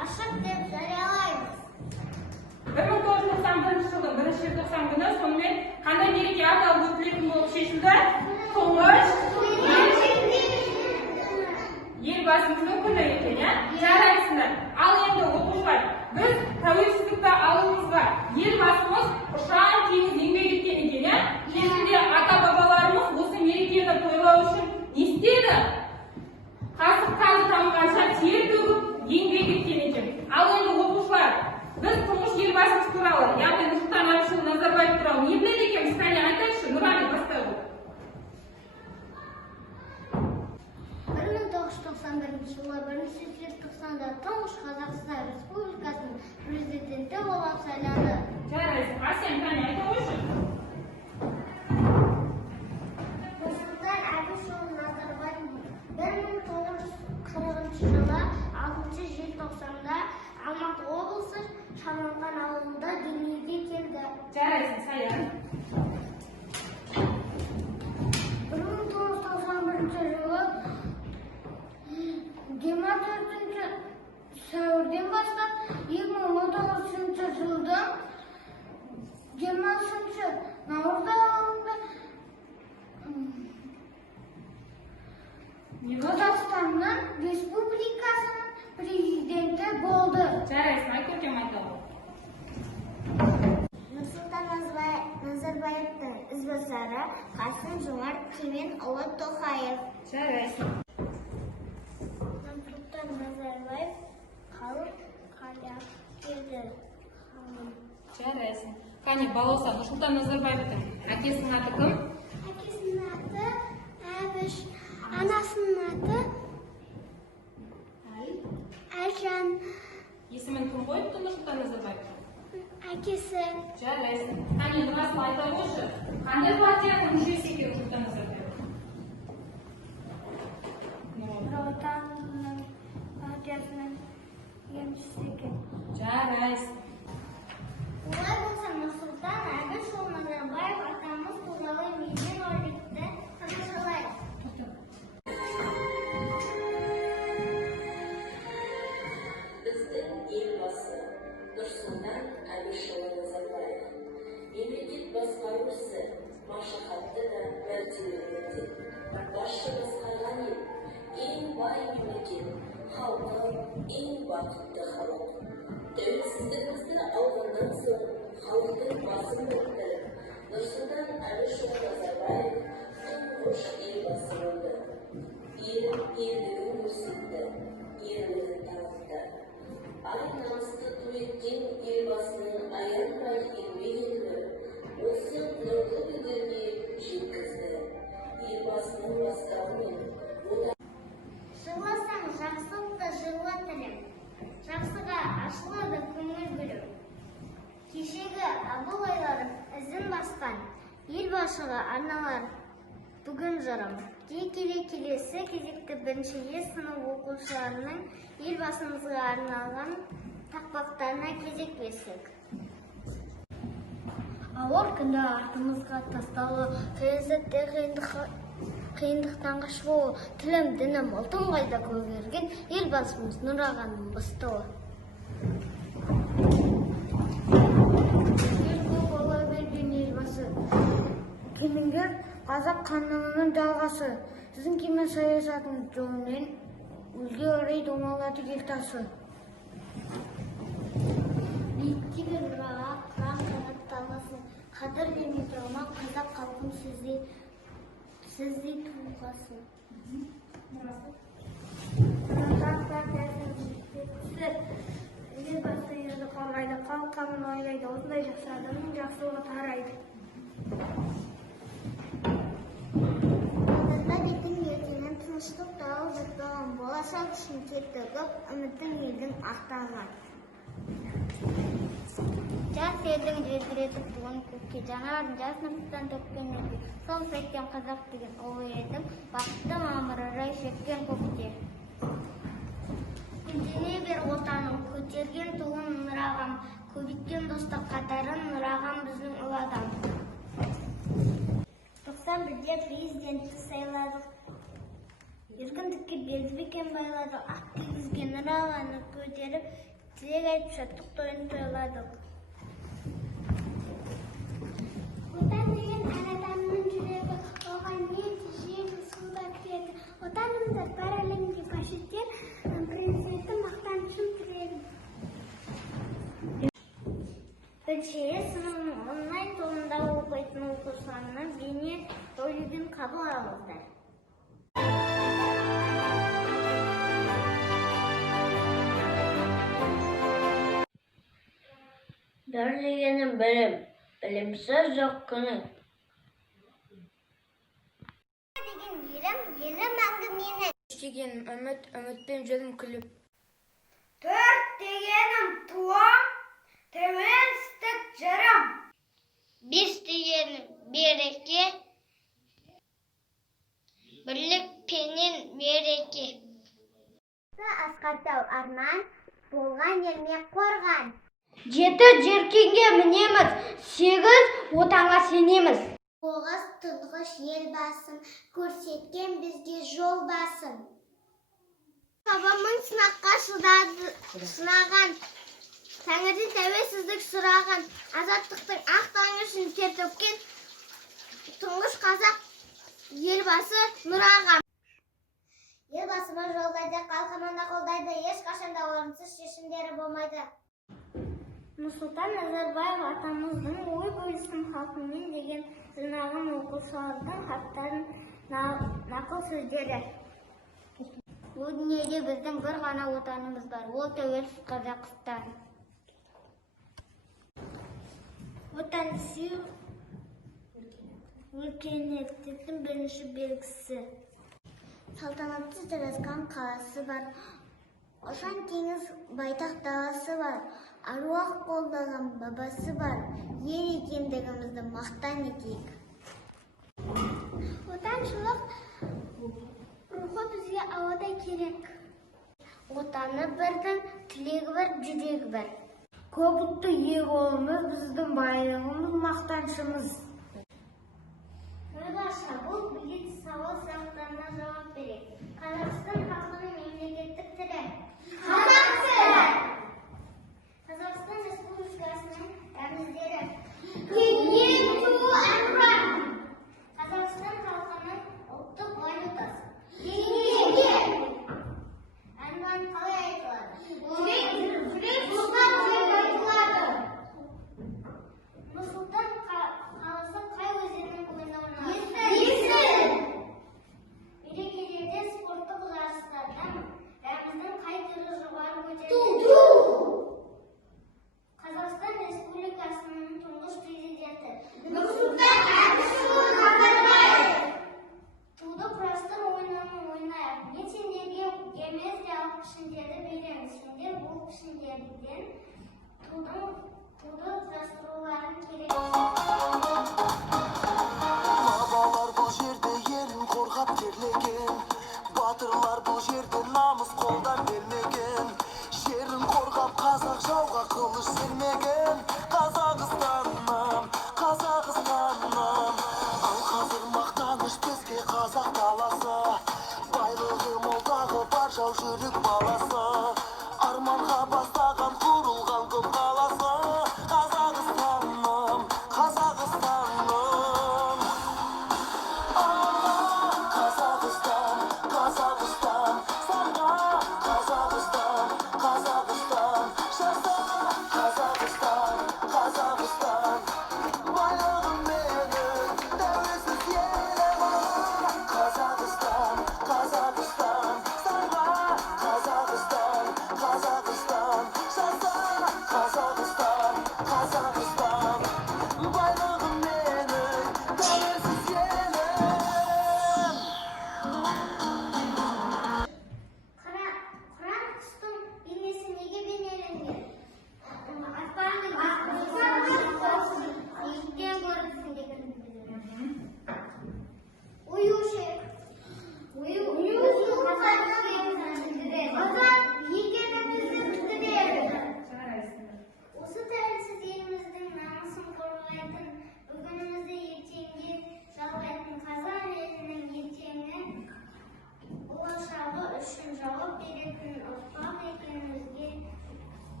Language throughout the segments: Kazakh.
ашық деп жариялаймыз. 1991 жылдың 1 желтоқсан күні сонымен қандай мереке аталып өтілетін болып шешілді? Тұңғыш елбасымыздың күні екен, жарайсыңдар. Ал енді оқушылар, біз тәуелсіздікті алуымызға елбасымыз ұшан теңіз еңбек еткен екен, кезінде ата-бабаларымыз осы мерекені тойлау үшін не істеді? Қасық қаны тамғанша тер төгіп еңбек еткен екен. Ал енді оқушылар, біз тұңғыш елбасымыз туралы, яғни Нұрсұлтан Әбішұлы Назарбаев туралы не біледі екенбіз? Қане айтайықшы, Нұрали бастайды. 1991 жылы 1 желтоқсанда тұңғыш Қазақстан Республикасының президенті болып сайланды. Жарайсың. Асен, қане айта қойшы. Нұрсұлтан Әбішұлы Назарбаев 1940 жылы 6 желтоқсанда Алматы облысы Шамалған ауылында дүниеге келді. Жарайсың, Саян. 1991 жылы 24 сәуірден бастап 2019 жылдың 20 наурыз аралығында Қазақстанның Республикасының президенті болды. Жарайсың, Айкөркем айтады. Нұрсұлтан Назарбаевтың ізбасары Қасым-Жомарт Кемелұлы Тоқаев. Жарайсың. Нұрсұлтан Назарбаев халық қайраткері. Жарайсың. Қане, балауса, Нұрсұлтан Назарбаевтың әкесінің аты кім? Әкесінің аты Әбіш, анасының аты Әлжан. Есімін кім қойыпты Нұрсұлтан Назарбаевтың? Әкесі. Жарайсың. Қане, Нұрасыл айта қойшы. Қандай партияның мүшесі екен Нұрсұлтан Назарбаев? Нұр Отанның партиясының емшісі екен. Жарайсың. Олай болса, Нұрсұлтан Әбішұлы Назарбаев атамыз туралы менен роликті тамашалайық. Біздің елбасы Нұрсұлтан Әбішұлы Назарбаев мемлекет басқару ісі машақатты да мәртебелі де. Басшы басқарған ел ең бай мемлекет, халқы ең бақытты халық. Тәуелсіздігімізді алғаннан соң халықтың басын біріктіріп, Нұрсұлтан Әбішұлы Назарбаев тұңғыш елбасы болды. Ерлігін көрсетті, ерлігін танытты. Ай намысты ту еткен елбасының аянбай еңбек етіп, осы нұрлы күндерге жеткізді. Елбасының бастауымен Жырласаң жақсылықты жылы тілім, жақсыға ашылады көңіл гүлім. Кешегі абылайлар ізін басқан, елбасыға арналар бүгін жырым. Келесі кезекті бірінші сынып оқушыларының елбасымызға арналған тақпақтарына кезек берсек. Ауыр күнді артымызға тастауы, саясатта қиындықтан қашуы, тілім, дінім, ұлтым қайда көгерген елбасымыз Нұрағаның бастауы. Ел бола берген елбасы, кемеңгер қазақ хандығының жалғасы, сіздің кеме саясатыңыз жолымен өзге орай домалады келтасы. Биіктегі мұраға қыран қанатталасын, қадір бермей тұрма қазақ халқын сіздей тұлғасын. Қазақ партиясының жетекшісі елбасы елді қорғайды, халық қамын ойлайды, осындай жақсы адамның жақсылығы тарайды. Алдында бетін ертеңін тыныштық тауып жатпаған, болашақ үшін тер төгіп, үмітің елдің ақталған. Жас елдің желбіретіп туған көкке, жанарын жас нұрсыздан төккен ерге, сол сәттен қазақ деген ұлы едім, бақытты мамыры рай шеккен көкте. Күндене бер отаным, көтерген туын Нұрағам, көбейткен достық қатарын Нұрағам біздің ұлы адам. 91-де президентті сайладық. Еркіндікке белді бекен байладық, ақ кигізген нұраланы көтеріп, тілек айтып шаттық тойын тойладық. Отан деген әр адамның жүрегі, оған ет, жем, суда кіреді. Отанымды бар әлемге паш етер, президенті мақтанышым тірегі. Біршері сынымның онлайн тобында оқитын оқушыларынан бейне ролигін қабыл алыңыздар. Бір дегенім білім, білімсіз жоқ күнің. Деген елім мәңгі менің. Үш дегенім үміт, үмітпен жүрім күліп. Төрт дегенім туам, тәуелсіздік жырым. Бес дегенім береке, бірлік пенен мереке. Асқақтау арман, болған елме қорған. Жеті жеркенге мінеміз, сегіз отанға сенеміз. Оғыз тұңғыш елбасын, көрсеткен бізге жол басын. Бабамның сынаққа сынаған, тәңірден тәуелсіздік сұраған, азаттықтың ақ таңы үшін тер төккен тұңғыш қазақ елбасы Нұрағам. Елбасымыз жолдайды, қалқаманда қолдайды, ешқашанда орынсыз шешімдері болмайды. Нұрсұлтан Назарбаев атамыздың ой бөлісін халқымен деген жинаған оқушылардың хаттарын нақыл сөздері. Бұл дүниеде біздің бір ғана отанымыз бар, ол тәуелсіз Қазақстан. Отан сүю өркениеттің бірінші белгісі. Салтанатсыз жарасқан қаласы бар, Ошан теңіз байтақ даласы бар, аруақ қолдаған бабасы бар, ел екендігімізді мақтан етейік. Отаншылық рухы бізге ауадай керек. Отаны бірдің, тілегі бір, жүрегі бір. Көп ұлтты ел болуымыз біздің байлығымыз, мақтаншымыз. Ойға шабуыл билік сауал сұрақтарына жауап берейік. Қазақстан халқының мемлекеттік тілі. Қазақ тілі. Қазақстан Республикасының рәміздері. Егер ту әнұран. Қазақстан халқының ұлттық валютасы. Теңге. Әнұран қалай айтылады? Жүрек ұстап деп айтылады. Нұрсұлтан қаласы қай өзеннің бойында орналасқан? Есіл. Мерекелерде спорттық жарыстарда рәміздің қай түрі жоғары?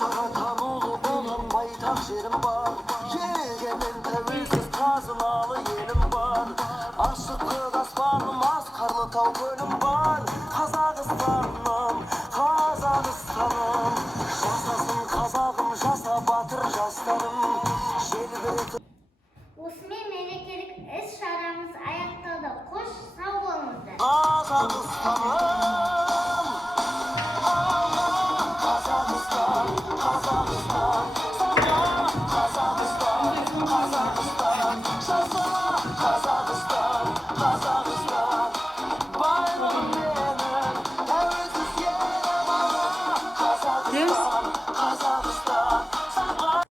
Paşaға танулы болған байтақ жерім бар. Егемен тәуелсіз қазыналы елім бар. Ашық көк аспаным, аз қарлы тау көлім бар. Қазақстаным, Қазақстаным, жасасын қазағым, жаса батыр жастарым. Желбіретіп Осымен мерекелік іс-шарамыз аяқталды. Қош сау болыңыздар. Қазақстаным, Қазақстан, Қазақстан, сана Қазақстан, Қазақстан, жаса Қазақстан, Қазақстан, байрағым менің, тәуелсіз елім ана Қазақстан.